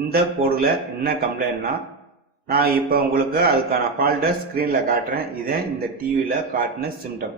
இந்த போர்டில் என்ன கம்ப்ளைண்ட்னா, நான் இப்போ உங்களுக்கு அதுக்கான ஃபால்ட்டை ஸ்க்ரீனில் காட்டுறேன். இதை இந்த டிவியில் காட்டின சிம்டம்.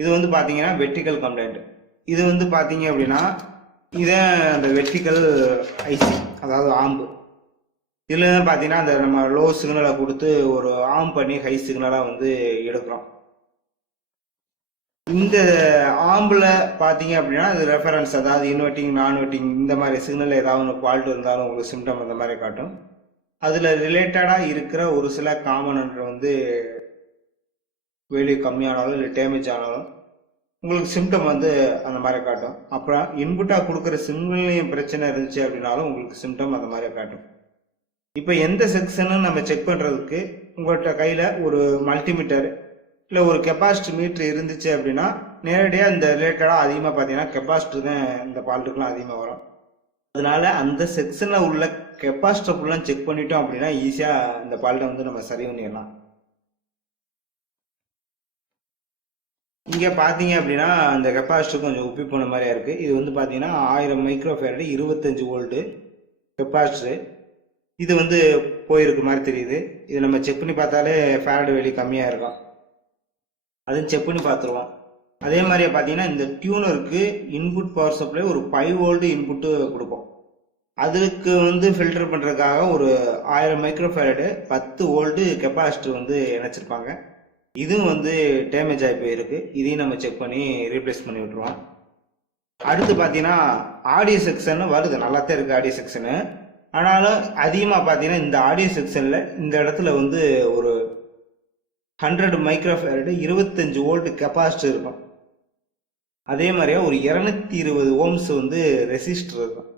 இது வந்து பார்த்தீங்கன்னா வெர்டிக்கல் கம்ப்ளைண்ட். இது வந்து பார்த்தீங்க அப்படின்னா இதை அந்த வெர்டிக்கல் ஐசி, அதாவது ஆம்பு. இதில் தான் பார்த்தீங்கன்னா அந்த நம்ம லோ சிக்னலை கொடுத்து ஒரு ஆம் பண்ணி ஹை சிக்னலாக வந்து எடுக்கிறோம். இந்த ஆம்பில் பார்த்தீங்க அப்படின்னா அது ரெஃபரன்ஸ், அதாவது இன்வெர்ட்டிங் நான்வெர்ட்டிங் இந்த மாதிரி சிக்னல் ஏதாவது ஒன்று ஃபால்ட் இருந்தாலும் உங்களுக்கு சிம்டம் அந்த மாதிரி காட்டும். அதில் ரிலேட்டடாக இருக்கிற ஒரு சில காம்பனண்ட் வந்து வேல்யூ கம்மியானாலும் இல்லை டேமேஜ் ஆனாலும் உங்களுக்கு சிம்டம் வந்து அந்த மாதிரி காட்டும். அப்புறம் இன்புட்டாக கொடுக்குற சிக்னல்லையும் பிரச்சனை இருந்துச்சு அப்படின்னாலும் உங்களுக்கு சிம்டம் அந்த மாதிரி காட்டும். இப்போ எந்த செக்ஷன்னு நம்ம செக் பண்ணுறதுக்கு உங்கள்கிட்ட கையில் ஒரு மல்டிமீட்டர் இல்லை ஒரு கெப்பாசிட்டி மீட்ரு இருந்துச்சு அப்படின்னா நேரடியாக இந்த ரிலேட்டடாக அதிகமாக பார்த்தீங்கன்னா கெப்பாசிட்டி தான் இந்த ஃபால்ட்டுக்கெலாம் அதிகமாக வரும். அதனால அந்த செக்ஷனில் உள்ள கெப்பாசிட்டர் ஃபுல்லாக செக் பண்ணிட்டோம் அப்படின்னா ஈஸியாக இந்த ஃபால்ட்டை வந்து நம்ம சரி பண்ணிடலாம். இங்கே பார்த்தீங்க அப்படின்னா அந்த கெப்பாசிட்டர் கொஞ்சம் உப்பி போன மாதிரியா இருக்குது. இது வந்து பார்த்தீங்கன்னா 1000 மைக்ரோஃபேரடு 25 வோல்ட்டு கெப்பாசிட்டரு. இது வந்து போயிருக்கு மாதிரி தெரியுது. இது நம்ம செக் பண்ணி பார்த்தாலே ஃபேரடு வேல்யூ கம்மியாக இருக்கும். அதையும் செக் பண்ணி பார்த்துருவோம். அதே மாதிரியே பார்த்தீங்கன்னா இந்த டியூனருக்கு இன்புட் பவர் சப்ளை ஒரு 5 வோல்ட் இன்புட்டு கொடுப்போம். அதுக்கு வந்து ஃபில்டர் பண்ணுறதுக்காக ஒரு 1000 மைக்ரோஃபேரடு 10 வோல்ட்டு கெப்பாசிட்டர் வந்து இணைச்சிருப்பாங்க. இதுவும் வந்து டேமேஜ் ஆகி போயிருக்கு. இதையும் நம்ம செக் பண்ணி ரீப்ளேஸ் பண்ணி விட்டுருவோம். அடுத்து பார்த்தீங்கன்னா ஆடியோ செக்ஷன் வருது, நல்லாத்தான் இருக்குது ஆடியோ செக்ஷனு. ஆனாலும் அதிகமாக பார்த்தீங்கன்னா இந்த ஆடியோ செக்ஷனில் இந்த இடத்துல வந்து ஒரு 100 மைக்ரோஃபேரடு 25 வோல்ட் கெப்பாசிட்டர் இருக்கும். அதே மாதிரியே ஒரு 220 ஓம்ஸ் வந்து ரெசிஸ்டர் இருக்கும்.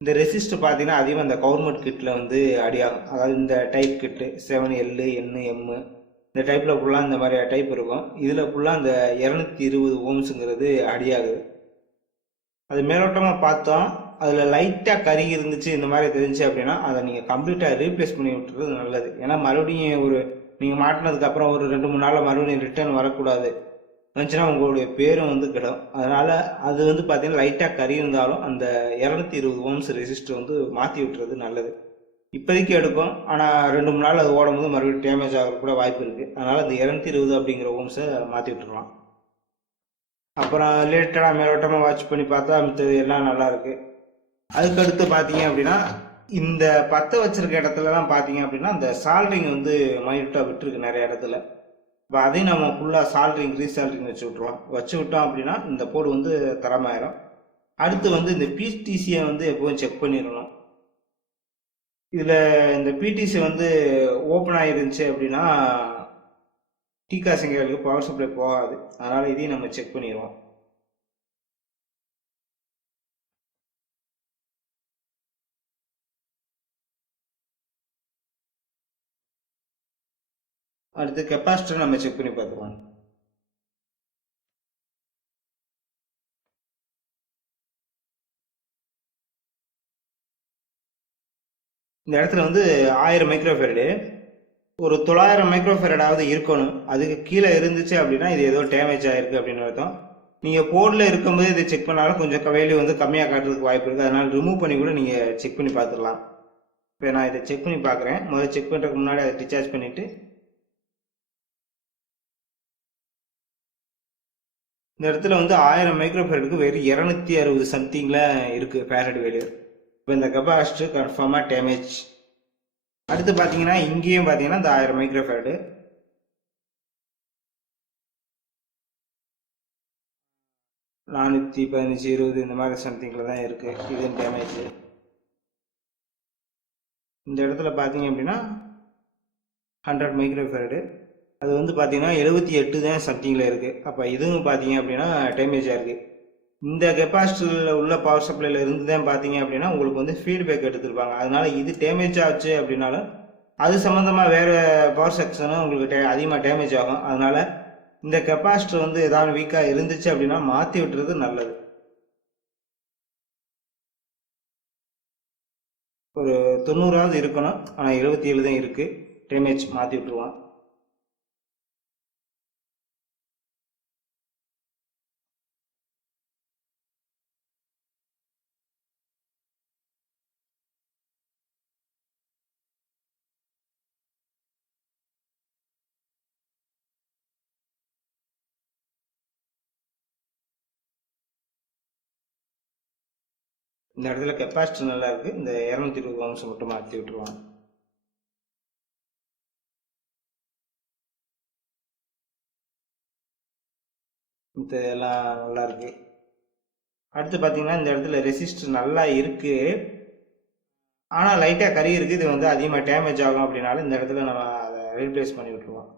இந்த ரெசிஸ்டர் பார்த்தீங்கன்னா அதிகமாக இந்த கவர்மெண்ட் கிட்டில் வந்து அடியாகும். அதாவது இந்த டைப் கிட்டு 7L NM இந்த டைப்பில் ஃபுல்லாக இந்த மாதிரி டைப் இருக்கும். இதில் ஃபுல்லாக அந்த 220 ஓம்ஸுங்கிறது அடியாகுது. அது மேலோட்டமாக பார்த்தோம், அதில் லைட்டாக கருகி இருந்துச்சு இந்த மாதிரி தெரிஞ்சு அப்படின்னா அதை நீங்கள் கம்ப்ளீட்டாக ரீப்ளேஸ் பண்ணி விட்டுறது நல்லது. ஏன்னா மறுபடியும் ஒரு நீங்கள் மாட்டினதுக்கப்புறம் ஒரு 2-3 நாளில் மறுபடியும் ரிட்டர்ன் வரக்கூடாது. வந்துச்சுன்னா உங்களுடைய பேரும் வந்து கிடும். அதனால் அது வந்து பார்த்தீங்கன்னா லைட்டாக கறி இருந்தாலும் அந்த 220 ஓம்ஸ் ரெசிஸ்டர் வந்து மாற்றி விட்டுறது நல்லது. இப்போதைக்கு எடுக்கும், ஆனால் 2-3 நாள் அது ஓடும்போது மறுபடியும் டேமேஜ் ஆகிற கூட வாய்ப்பு இருக்குது. அதனால் அந்த 220 அப்படிங்கிற ஓம்ஸை மாற்றி விட்டுருலாம். அப்புறம் ரிலேட்டடாக மேலோட்டமாக வாட்ச் பண்ணி பார்த்தா மித்தது எல்லாம் நல்லாயிருக்கு. அதுக்கடுத்து பார்த்தீங்க அப்படின்னா இந்த பற்ற வச்சிருக்க இடத்துலலாம் பார்த்தீங்க அப்படின்னா இந்த சால்ட்ரிங் வந்து மைனூட்டாக விட்டுருக்கு நிறைய இடத்துல. இப்போ அதையும் நம்ம ஃபுல்லாக சால்ட்ரிங் ரீசால்ட்ரிங் வச்சு விட்ருவோம். வச்சு விட்டோம் அப்படின்னா இந்த போர்டு வந்து தரமாயிரும். அடுத்து வந்து இந்த பிடிசியை வந்து எப்போவும் செக் பண்ணிடணும். இதில் இந்த பிடிசி வந்து ஓப்பன் ஆகிருந்துச்சு அப்படின்னா டீகாசிங்களுக்கு பவர் சப்ளை போகாது. அதனால் இதையும் நம்ம செக் பண்ணிடுவோம். அடுத்து கெப்பாசிட்டர் நம்ம செக் பண்ணி பார்த்துருவோம். இந்த இடத்துல வந்து 1000 மைக்ரோஃபேரடு ஒரு 900 மைக்ரோஃபேரடாவது இருக்கணும். அதுக்கு கீழே இருந்துச்சு அப்படின்னா இது ஏதோ டேமேஜ் ஆகிருக்கு அப்படின்னு அர்த்தம். நீங்கள் போர்டில் இருக்கும்போது இதை செக் பண்ணாலும் கொஞ்சம் வேல்யூ வந்து கம்மியாக காட்டுறதுக்கு வாய்ப்பு இருக்குது. அதனால் ரிமூவ் பண்ணி கூட நீங்கள் செக் பண்ணி பார்த்துடலாம். இப்போ நான் இதை செக் பண்ணி பார்க்குறேன். முதல்ல செக் பண்ணுறதுக்கு முன்னாடி அதை டிஸ்சார்ஜ் பண்ணிவிட்டு இந்த இடத்துல வந்து 1000 மைக்ரோஃபேரடுக்கு வெறும் 260 சம்திங்கில் இருக்குது ஃபேரட் வேல்யூ. இப்போ இந்த கெப்பாசிட்டர் கன்ஃபார்மாக டேமேஜ். அடுத்து பார்த்தீங்கன்னா இங்கேயும் பார்த்தீங்கன்னா இந்த 1000 மைக்ரோஃபேரடு 415 20 இந்த மாதிரி சம்திங்கில் தான் இருக்குது. இது டேமேஜ். இந்த இடத்துல பார்த்தீங்க அப்படின்னா 100 மைக்ரோஃபேரடு அது வந்து பார்த்தீங்கன்னா 78 தான் சம்திங்கில் இருக்குது. அப்போ இதுவும் பார்த்தீங்க அப்படின்னா டேமேஜாக இருக்குது. இந்த கெப்பாசிட்டரில் உள்ள பவர் சப்ளையில் இருந்து தான் பார்த்தீங்க அப்படின்னா உங்களுக்கு வந்து ஃபீட்பேக் எடுத்துருப்பாங்க. அதனால இது டேமேஜ் ஆச்சு அப்படின்னாலும் அது சம்மந்தமாக வேறு பவர் செக்ஷனும் உங்களுக்கு அதிகமாக டேமேஜ் ஆகும். அதனால் இந்த கெப்பாசிட்டர் வந்து ஏதாவது வீக்காக இருந்துச்சு அப்படின்னா மாற்றி விட்டுறது நல்லது. ஒரு 90ஆவது இருக்கணும், ஆனால் 77 தான் இருக்குது. டேமேஜ் மாற்றி விட்டுருவான். இந்த இடத்துல கெப்பாசிட்டர் நல்லா இருக்குது. இந்த 220 ஓம்ஸ் மட்டும் மாற்றி விட்டுருவாங்க. இந்த எல்லாம் நல்லா இருக்குது. அடுத்து பார்த்தீங்கன்னா இந்த இடத்துல ரெசிஸ்டர் நல்லா இருக்குது, ஆனால் லைட்டாக கறி இருக்குது. இது வந்து அதிகமாக டேமேஜ் ஆகும் அப்படின்னாலும் இந்த இடத்துல நம்ம அதை ரீப்ளேஸ் பண்ணி விட்டுருவோம்.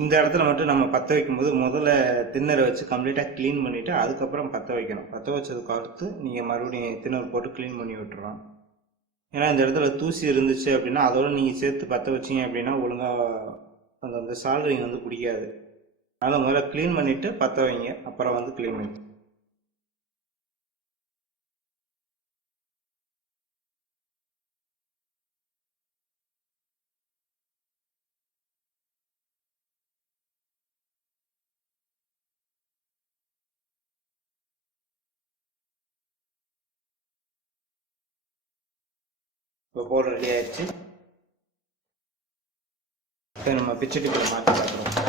இந்த இடத்துல மட்டும் நம்ம பற்ற வைக்கும்போது முதல்ல தின்னரை வச்சு கம்ப்ளீட்டாக க்ளீன் பண்ணிவிட்டு அதுக்கப்புறம் பற்ற வைக்கணும். பற்ற வச்சதுக்கு அடுத்து நீங்கள் மறுபடியும் தின்னர் போட்டு க்ளீன் பண்ணி விட்டுறோம். ஏன்னா இந்த இடத்துல தூசி இருந்துச்சு அப்படின்னா அதோட நீங்கள் சேர்த்து பற்ற வச்சிங்க அப்படின்னா ஒழுங்காக அந்த சால்ட்ரிங் வந்து பிடிக்காது. அதனால் முதல்ல க்ளீன் பண்ணிவிட்டு பற்ற வைங்க, அப்புறம் வந்து க்ளீன் பண்ணி. இப்போ போட ரெடி ஆயிடுச்சு. இப்போ நம்ம பிச்சு டிப்பில் மாற்றி பார்க்குறோம்.